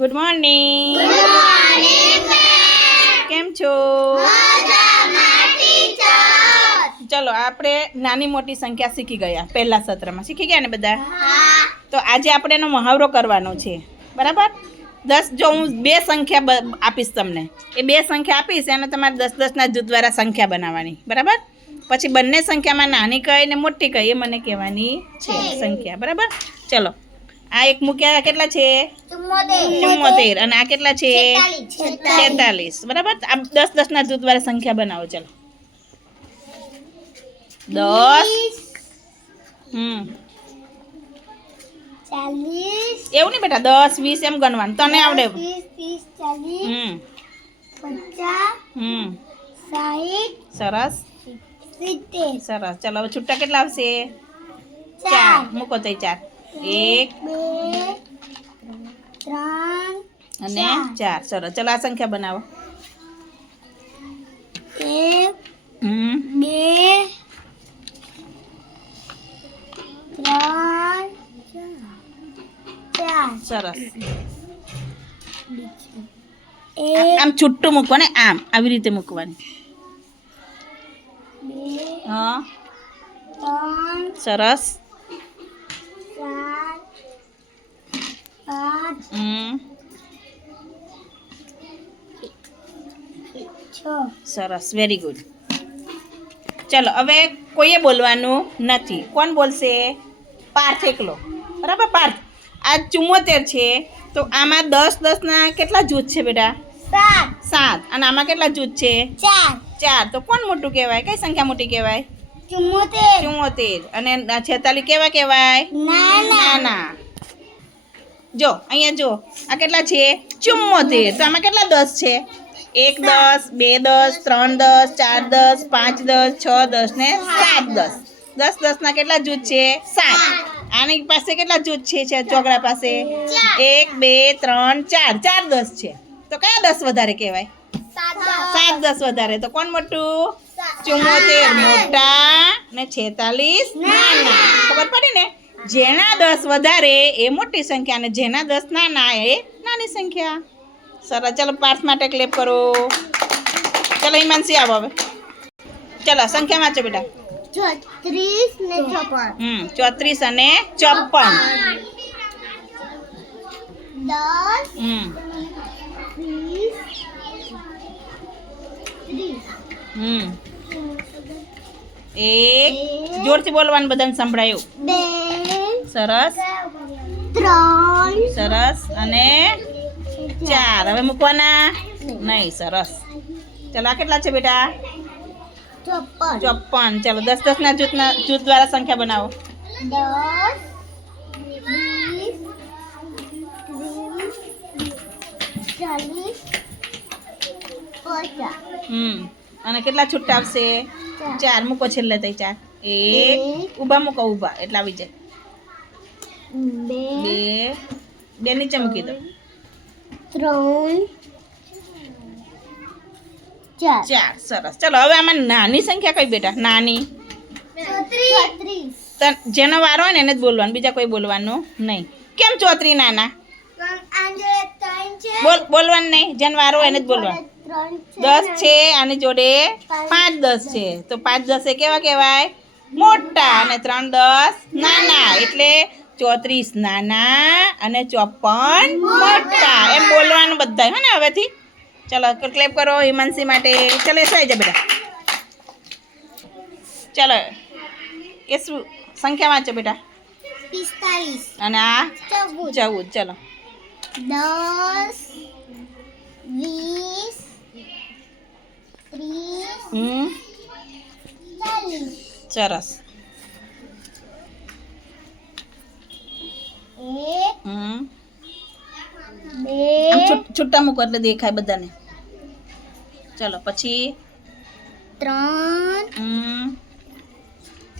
Good morning કેમ છો ચલો આપણે નાની મોટી સંખ્યા શીખી ગયા પહેલા સત્રમાં શીખી ગયા ને બધા તો આજે આપણે એનો મહાવરો કરવાનો છે બરાબર દસ જો હું બે સંખ્યા આપીશ તમને એ બે સંખ્યા આપીશ એને તમારે દસ દસના જૂથ દ્વારા સંખ્યા બનાવવાની બરાબર પછી બંને સંખ્યામાં નાની કઈ ને મોટી કઈ એ મને કહેવાની છે સંખ્યા બરાબર ચલો આ એક મૂક્યા કેટલા છે ચુમ્મોતેર અને આ કેટલા છે છેતાલીસ બરાબર આ દસ દસના જૂથ દ્વારા સંખ્યા બનાવો ચાલો દસ હમ એવું નહીં બેટા દસ વીસ એમ ગણવાનું તને આવડે હમ હમ સરસ સરસ ચાલો હવે છૂટા કેટલા આવશે ચાર મૂકો તો ચાર એક બે અને ચાર સરસ ચલો આ સંખ્યા બનાવો એક બે ત્રણ સરસ આમ છુટ્ટું મૂકવાને આમ આવી રીતે મૂકવાની સરસ સરસ વેરી ગુડ ચલો હવે કોઈએ બોલવાનું નથી કોણ બોલશે પાર્થ એકલો બરાબર પાર્થ આ ચુમ્મોતેર છે તો આમાં દસ દસના કેટલા જૂથ છે બેટા સાત સાત અને આમાં કેટલા જૂથ છે ચાર ચાર તો કોણ મોટું કહેવાય કઈ સંખ્યા મોટી કહેવાય ચુમ્મોતેર ચુમ્મોતેર અને છેતાલીસ કેવા કહેવાય નાના જો અહીંયા જો આ કેટલા છે ચુમ્મોતેર તો આમાં કેટલા દસ છે એક દસ બે દસ ત્રણ દસ ચાર દસ પાંચ દસ છ દસ ને સાત દસ દસ દસના કેટલા જૂથ છે સાત આની પાસે કેટલા જૂથ છે ચોકડા પાસે એક બે ત્રણ ચાર ચાર દસ છે તો કયા દસ વધારે કહેવાય સાત દસ વધારે તો કોણ મોટું ચુમ્મોતેર મોટા ને છેતાલીસ નાના ખબર પડી ને જેના દસ વધારે એ મોટી સંખ્યા અને જેના દસ નાના એ નાની સંખ્યા सर चलो प्रार्थना टेक्लेप करो चलो ये मानसी आब चलो संख्या माचो बेटा चौतरीस चौपन एक जोर से बोलवान बदन संभाय सरस सरस अने चार हमें मुकोना नहीं सरस चलो के बेटा चौपन चलो दस दस ना जूत जूत द्वारा संख्या बनाओ दस केटला चार मुको छेले चार एक ऊबा मुको ऊबा एट दो ત્રણ ચાર સરસ ચાલો હવે આમાં નાની સંખ્યા કઈ બેટા નાની જેનો વારો હોય ને એને જ બોલવાનું બીજા કોઈ બોલવાનું નહીં કેમ ચોત્રી નાના બોલ બોલવાનું નહીં જેનો વારો હોય એને જ બોલવાનું દસ છે અને જોડે પાંચ દસ છે તો પાંચ દસ એ કેવા કહેવાય મોટા અને ત્રણ દસ નાના એટલે 34 नाना અને 54 ભાગા એમ બોલવાનું બધાય હોને હવેથી ચલા ક્લેપ કરો હિમંશી માટે ચલે સહી જા બેટા ચલા એ સંખ્યા વાંચ બેટા 45 અને આ 14 14 ચલો 10 20 30 40 ચરસ છૂટા મૂકો એટલે દેખાય બધાને ચલો પછી ત્રણ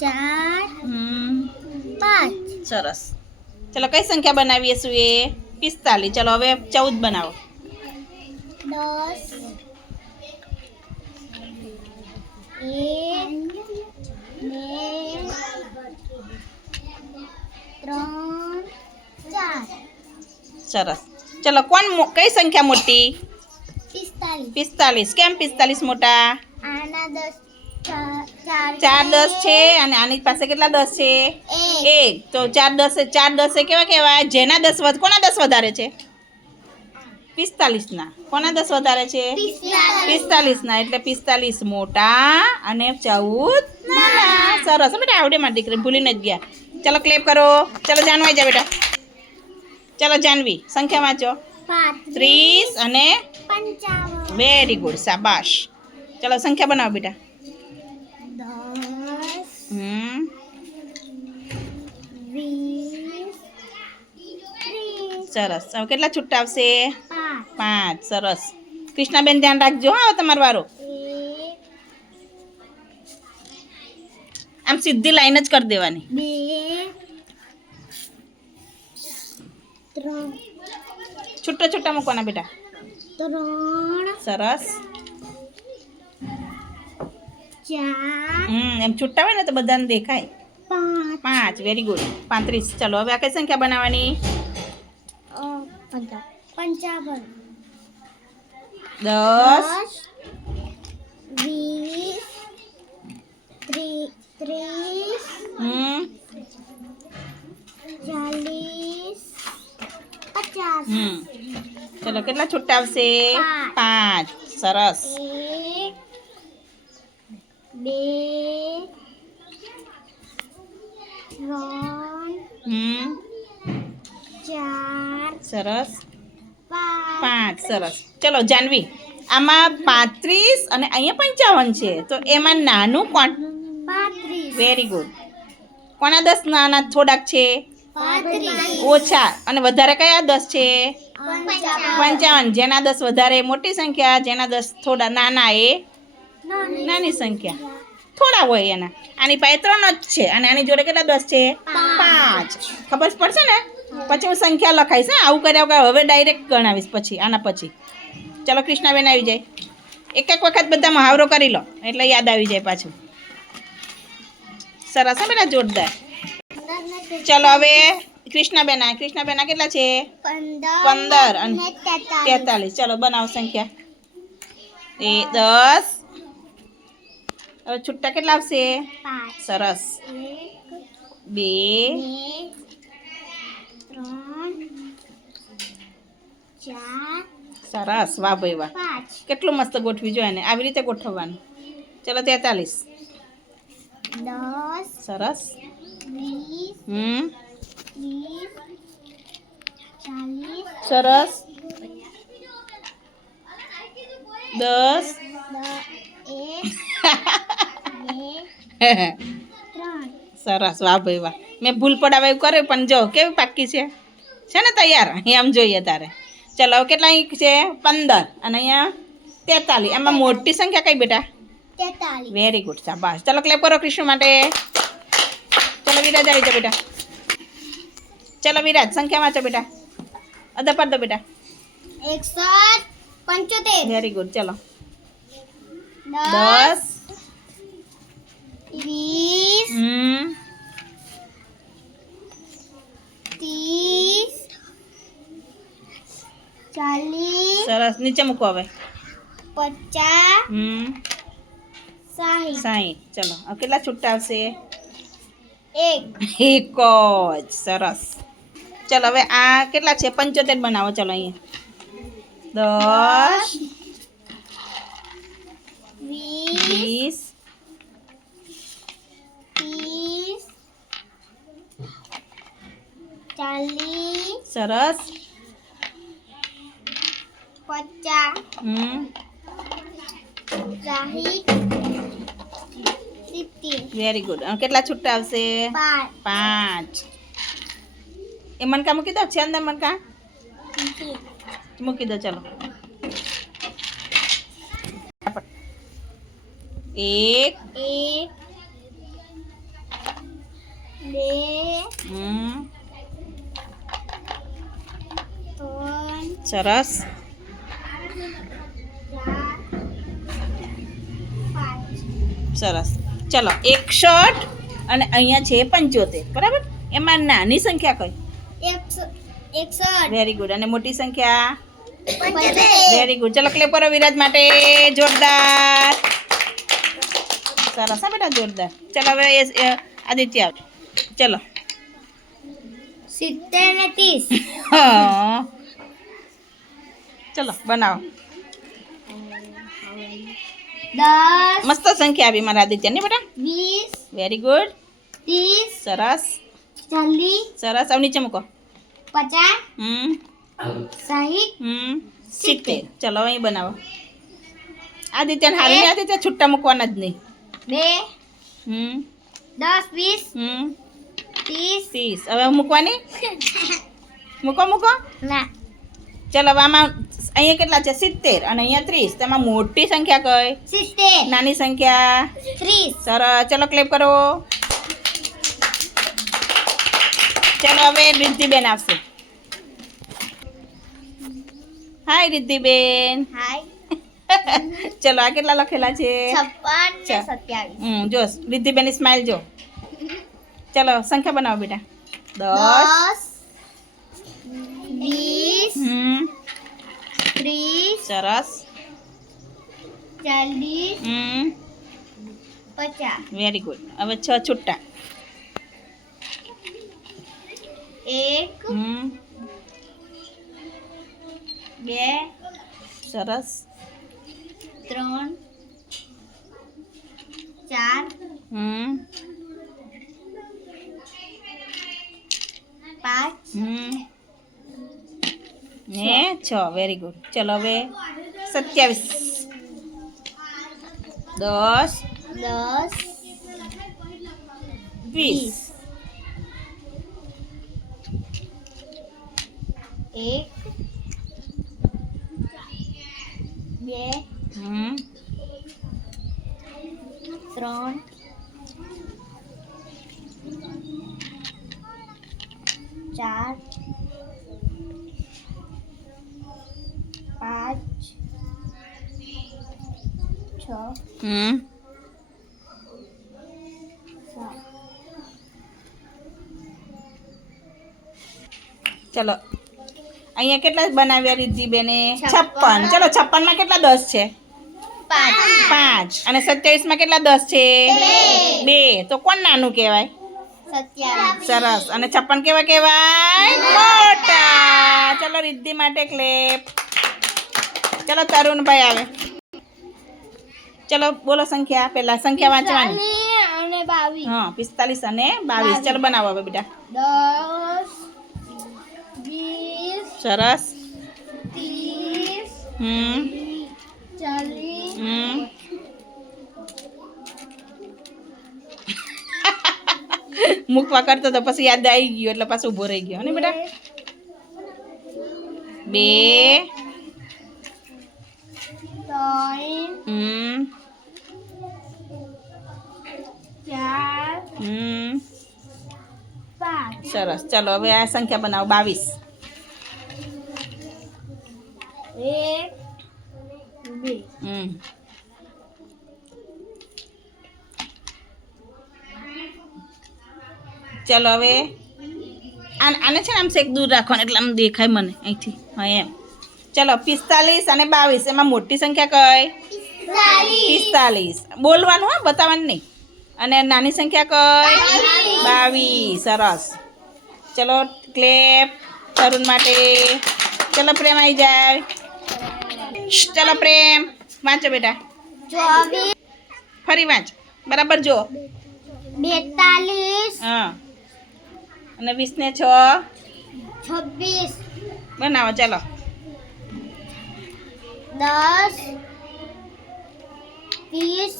ચાર પાંચ સરસ ચલો કઈ સંખ્યા બનાવીએ શું એ પિસ્તાલીસ ચલો હવે ચૌદ બનાવો દસ ત્રણ ચાર સરસ ચલો કોણ કઈ સંખ્યા મોટી પિસ્તાલીસ કેમ પિસ્તાલીસ મોટા ચાર દસ છે અને આની પાસે કેટલા દસ છે એક તો ચાર દસ ચાર દસે કેવા કહેવાય જેના દસ વધ કોના દસ વધારે છે પિસ્તાલીસના કોના દસ વધારે છે પિસ્તાલીસના એટલે પિસ્તાલીસ મોટા અને ચૌદ સરસ બેટા આવડે મારી દીકરી ભૂલી ન જ ગયા ચલો ક્લેપ કરો ચલો જાણવાઈ જા બેટા चलो जानवी संख्या વાંચો 5 30 અને 55 વેરી ગુડ શાબાશ ચલો સંખ્યા બનાવો બેટા 10 12 ચલા સર કેટલા છુટતા આવશે 5 5 સરસ કૃષ્ણાબેન ધ્યાન રાખજો હા તમાર વારો 1 આમ સીધી લાઈન જ કર દેવાની 2 ત્રણ છૂટા છૂટા મૂકવાના બેટા ત્રણ સરસ ચાર હમ એમ છૂટા હોય ને તો બધાને દેખાય પાંચ પાંચ વેરી ગુડ પાંત્રીસ ચલો હવે આ કઈ સંખ્યા બનાવવાની પંચાવન દસ વીસ ત્રીસ ચાલીસ હમ ચલો કેટલા છૂટા આવશે પાંચ સરસ બે ચાર સરસ પાંચ સરસ ચલો જાનવી આમાં પાંત્રીસ અને અહીંયા પંચાવન છે તો એમાં નાનું કોણ વેરી ગુડ કોના દસ નાના થોડાક છે ઓછા અને વધારે કયા દસ છે પંચાવન જેના દસ વધારે મોટી સંખ્યા જેના દસ થોડા નાના એ નાની સંખ્યા થોડા હોય એના આની પાસે ત્રણ જ છે અને આની જોડે કેટલા દસ છે પાંચ ખબર પડશે ને પછી હું સંખ્યા લખાઈશ ને આવું કર્યા હવે ડાયરેક્ટ ગણાવીશ પછી આના પછી ચલો કૃષ્ણાબેન આવી જાય એક એક વખત બધા મહાવરો કરી લો એટલે યાદ આવી જાય પાછું સરસ હા બેટા જોરદાર चल अबे कृष्णा बेना कृष्णा बेना કેટલા છે 15 15 અને 43 43 ચાલો બનાવ સંખ્યા 10 હવે છુટ્ટા કેટલા આવશે 5 સરસ 1 2 3 4 સરસ વાબઈવા 5 કેટલું મસ્ત ગોઠવી જો એને આવી રીતે ગોઠવવાનું ચાલો 43 10 સરસ 2 3 40 સરસ અલન આખી નું બોલે 10 1 3 સરસ વા ભાઈવા મે ભૂલ પડવા કરે પણ જો કેવું પાકી છે છે ને તૈયાર અહીં આમ જોઈએ તારે ચાલ હવે કેટલા આંક છે 15 અને અહીંયા 43 એમાં મોટી સંખ્યા કઈ બેટા 43 વેરી ગુડ શાબાશ ચલો ક્લેપ કરો કૃષ્ણ માટે चलो विराज आई जा बेटा चलो विराज संख्या वाचा बेटा अदा पढ़ दो बेटा एक सात पंचोतेर वेरी गुड चलो दस बीस तीस चालीस हम्म. सरस नीचे मुको હવે पचास हम्म. साठ साठ चलो अकेला छुट्टा આવશે એક એક જ સરસ ચલો હવે આ કેટલા છે પંચોતેર બનાવો ચલો અહીંયા દસ વીસ ત્રીસ ચાલીસ સરસ પચાસ હમ સાહીઠ 15 very good ang ketla chutta avse 5 5 eman ka mo kido chhe andan man ka 15 chalo ek ek de hmm charas charas ચલો એકસઠ અને અહીંયા છે પંચોતેર બરાબર એમાં નાની સંખ્યા કઈ વેરી ગુડ અને મોટી સંખ્યા વેરી ગુડ ચલો ક્લેપરો વિરાજ માટે જોરદાર સરસ બેટા જોરદાર ચલો હવે આદિત્ય આવ ચલો સિત્તેર ને ત્રીસ ચલો બનાવો 10 मस्त संख्या भी मरा देते नहीं बेटा 20 वेरी गुड 30 સરસ 40 સરસ આવણી ચમકો 50 હમ સાહી હમ 60 ચલો અહીં બનાવો આદિત્યને હારી ન હતી છુટ્ટા મુકોન જ નહીં મે હમ 10 20 હમ 30 30 હવે મુકોની મુકો મુકો ના ચલો વામા અહીંયા કેટલા છે 70 અને અહીંયા 30 તેમાં મોટી સંખ્યા કઈ 70 નાની સંખ્યા 30 સર ચલો ક્લેપ કરો ચલો હવે રિદ્ધિ બેન આવશે हाय રિદ્ધિ બેન હાય ચલો આગળ લલખેલા છે 56 27 હ જો રિદ્ધિ બેન સ્માઈલ જો ચલો સંખ્યા બનાવો બેટા 10 10 20 चरस वेरी गुड अब छ अच्छा, छुट्टा एक सरस hmm. त्रन चार hmm. पांच hmm. छ वेरी गुड चलो वे सत्यावीस दस दस बीस एक ये हम्म। चार પાંચ છ ચલો અહીંયા કેટલા બનાવ્યા રીતજીબેને છપ્પન ચલો છપ્પનમાં કેટલા દસ છે પાંચ અને સત્યાવીસમાં કેટલા દસ છે બે તો કોણ નાનું કહેવાય સરસ અને છપ્પન કેવા કહેવાય મોટા ચલો રિદ્ધિ માટે ક્લેપ ચલો તરુણભાઈ આવે ચલો બોલો સંખ્યા પહેલા સંખ્યા વાંચવાની અને બાવીસ હા પિસ્તાલીસ અને બાવીસ ચલો બનાવો હવે બેટા દસ વીસ સરસ ત્રીસ હમ ચાલીસ હમ મૂકવા કરતો તો પછી યાદ આવી ગયો એટલે પાછું ઊભો રહી ગયો ને બેટા બે rồi ừ ચાર હમ સરસ ચલો હવે આ સંખ્યા બનાવો બાવીસ એક બે હમ ચલો હવે આને છે ને આમ શેક દૂર રાખવાનું એટલે આમ દેખાય મને અહીંથી હા એમ ચલો પિસ્તાલીસ અને બાવીસ એમાં મોટી સંખ્યા કઈ પિસ્તાલીસ બોલવાનું હા બતાવવાનું નહીં અને નાની સંખ્યા કઈ બાવીસ સરસ ચલો ક્લેપ તરુણ માટે ચલો પ્રેમ આવી જાય ચલો પ્રેમ વાંચો બેટા ફરી વાંચ બરાબર જો બેતાલીસ હા અને વીસ ને છ છવ્વીસ બનાવો ચાલો દસ ત્રીસ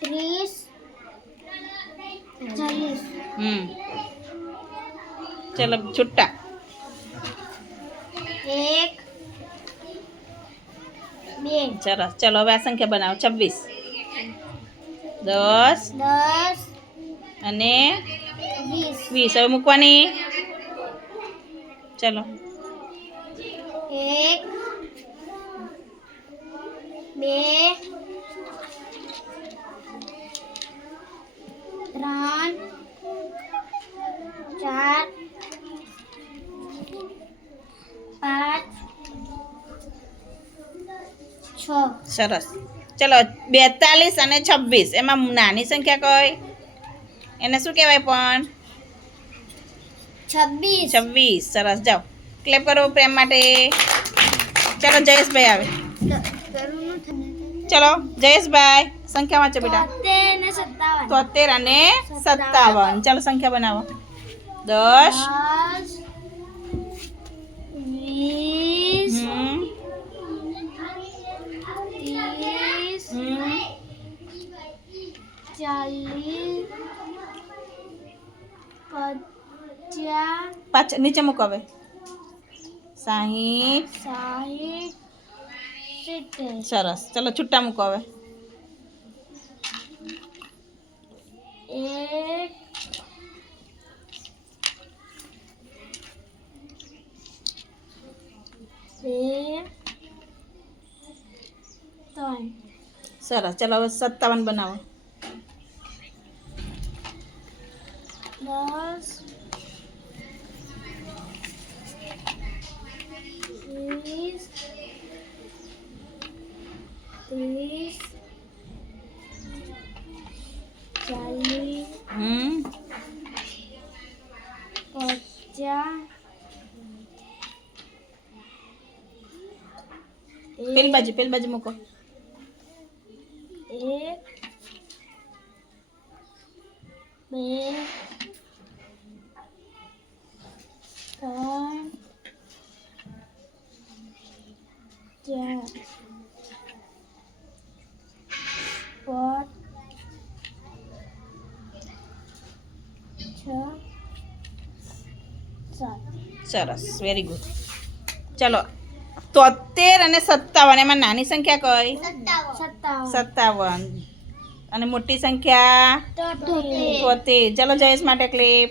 ત્રીસ ચાલીસ હમ ચલો છુટ્ટા એક બે સરસ ચલો હવે આ સંખ્યા બનાવો છવ્વીસ દસ દસ અને વીસ હવે મૂકવાની ચલો એક 2 3 4 5 6 સરસ ચલો 42 અને 26 એમાં નાની સંખ્યા કઈ એને શું કહેવાય પણ 26 26 સરસ જાવ ક્લેપ કરો પ્રેમ માટે ચલો જયેશભાઈ આવે चलो जयेश भाई संख्या वाचो बेटा तोतेर ने सत्तावन चलो संख्या बनाव दस पच्चा हम्म। पच्चा नीचे मुकवे साहिठ साहिठ चलो छुट्टा मुको सर चलो सत्तावन बनाओ दस pengen baju, pengen baju muka. Cerah, very good. Chalo. તોતેર અને સત્તાવન એમાં નાની સંખ્યા કઈ સત્તાવન અને મોટી સંખ્યા તોતેર ચલો જયેશ માટે ક્લિપ